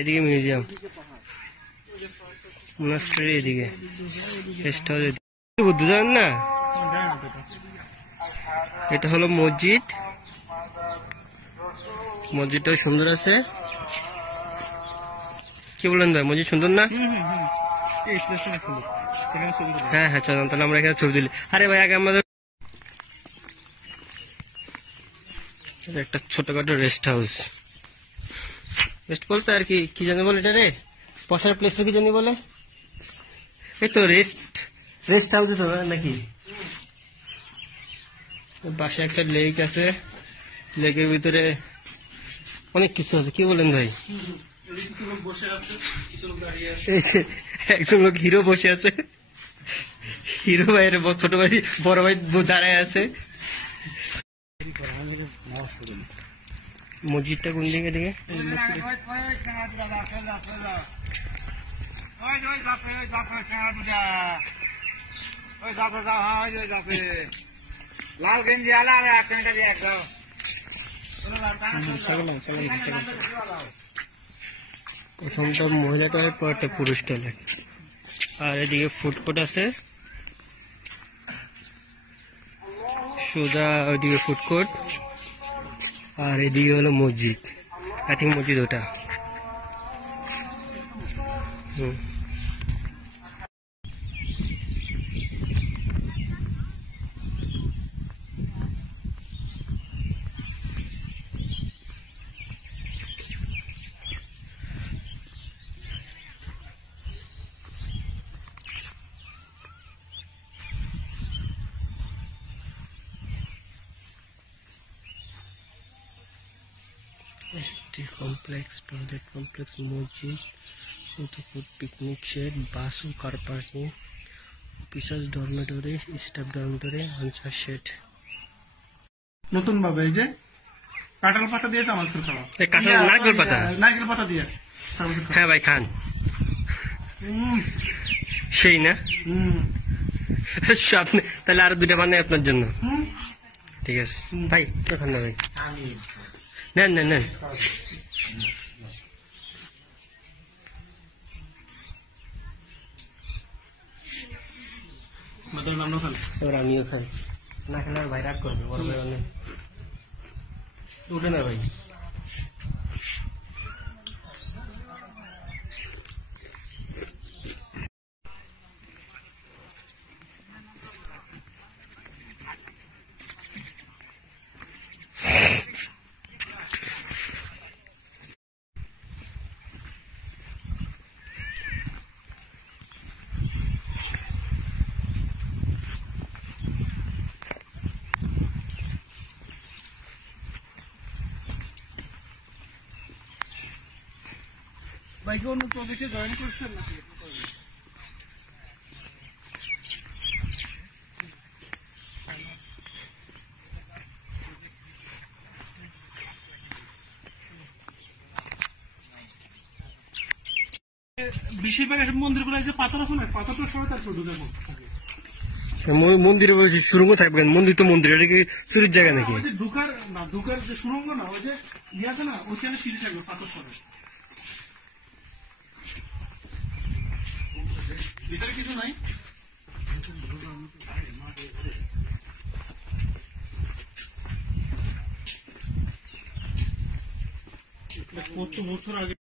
এদিকে museum, monastery এদিকে, guest house এদিকে। বুদ্ধ জানেন না, এটা হলো মসজিদ। মসজিদটাও সুন্দর আছে। কি বলেন ভাই, মসজিদ সুন্দর না? হ্যাঁ হ্যাঁ, চলেন তাহলে আমরা এখানে ছবি তুলি। আরে ভাই আগে আমাদের একটা ছোটখাটো রেস্ট হাউস। রেস্ট বলতে আর কি, কি জানি বলে এটা রে, বসার প্লেস কি জানি বলে, এই তো রেস্ট হাউস তো নাকি। পাশে একটা লেক আছে, লেকের ভিতরে অনেক কিছু আছে। কি বলেন ভাই? একজন লোক হিরো বসে আছে, হিরো ভাইয়ের ছোট ভাই বড় ভাই দাঁড়ায় আছে। মসজিদটা কোন দিকে? দিকে লাল গেঞ্জি আলা প্রথমটা মহিলা টয়লেট, পরেরটা পুরুষ টয়লেট। আর এদিকে ফুড কোর্ট আছে, সোজা ওইদিকে ফুড কোর্ট। আর এদিকে হলো মসজিদ, আই থিঙ্ক মসজিদ ওটা। কমপ্লেক্স, টয়লেট কমপ্লেক্স, মসজিদ, পিকনিক শেড, বাস ও car parking, officers dormitory, staff dormitory, Ansar shed. নতুন ভাবে এই যে কাঁঠাল পাতা দিয়ে চানাচুর খাওয়া, নারকেল পাতা দিয়ে। হ্যাঁ ভাই খান, সেই না আপনি তাহলে আরো দুটা বানাই আপনার জন্য। ঠিক আছে ভাই, খান না ভাই, নেন নেন নেন। আমিও খাই, না খেলে ভাই রাগ করবে, বড় ভাই অনেক উঠে না ভাই। ভাই কি অন্য প্রজেক্টে জয়েন করছেন নাকি? বেশিরভাগ মন্দিরগুলো যে পাথর আছে না, পাথরটা সবাই তার ঢুকে মন্দিরে সুরঙ্গ থাকবে, মন্দির তো মন্দির, এটা কি চুরির জায়গা নাকি? ঢুকার যে সুরঙ্গ না, ওই যে ইয়ে আছে না, ওইখানে সিঁড়ি থাকবে পাথর সরে, ভিতরে কিছু নাই। কত বছর আগে